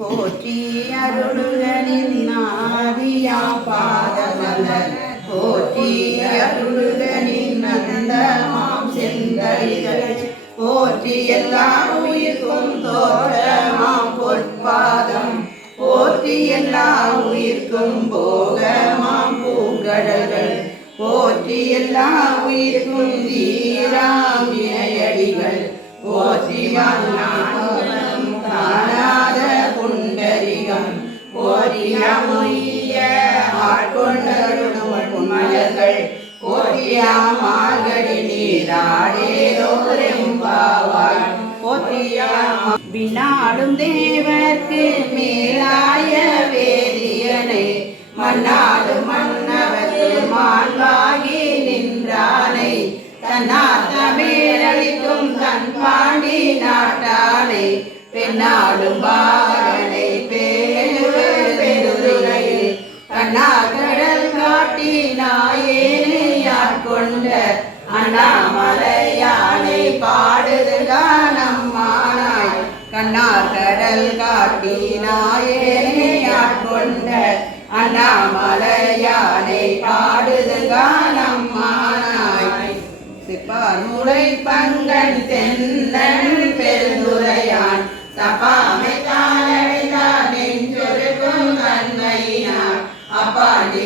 போற்றி அருளுகனின் நாதியா பாதமலர். போற்றி அருளுகனின் நந்தமாம் செந்தரிகள் போற்றி எல்லா உயிர்க்கும் தோற்றமாம் பொற்பாதம். போற்றி எல்லா உயிர்க்கும் போகமாம் பூங்கடல்கள். போற்றி எல்லா உயிர்க்கும் தீராம் இணையடிகள் போற்றி வாழ்நாளும் போற்றியாமுய்ய ஆட்கொண்டருடும் மலர்கள் போற்றியாமார்கடி நீராடேரோரெம்பாவாய் போற்றியாமா வினாடும் தேவர்க்கு மேலாய வேதியனை மன்னாடு மன்னவர்க்கு மாண்பாகி நின்றானை தன்னார்த்த மேலளிக்கும் தன் பாண்டி நாட்டானை பெண்ணாடும் பாகனை கடல் காட்டி கொண்ட யாட்கொண்ட அண்ணாமலையானை பாடுதுதான் அம்மானாய் கண்ணார் கடல் காட்டி கொண்ட ஆட்கொண்ட அண்ணாமலையானை பாடுதுதான் அம்மானாய் சிப்பார் முளை பங்கன் தென்னன் papà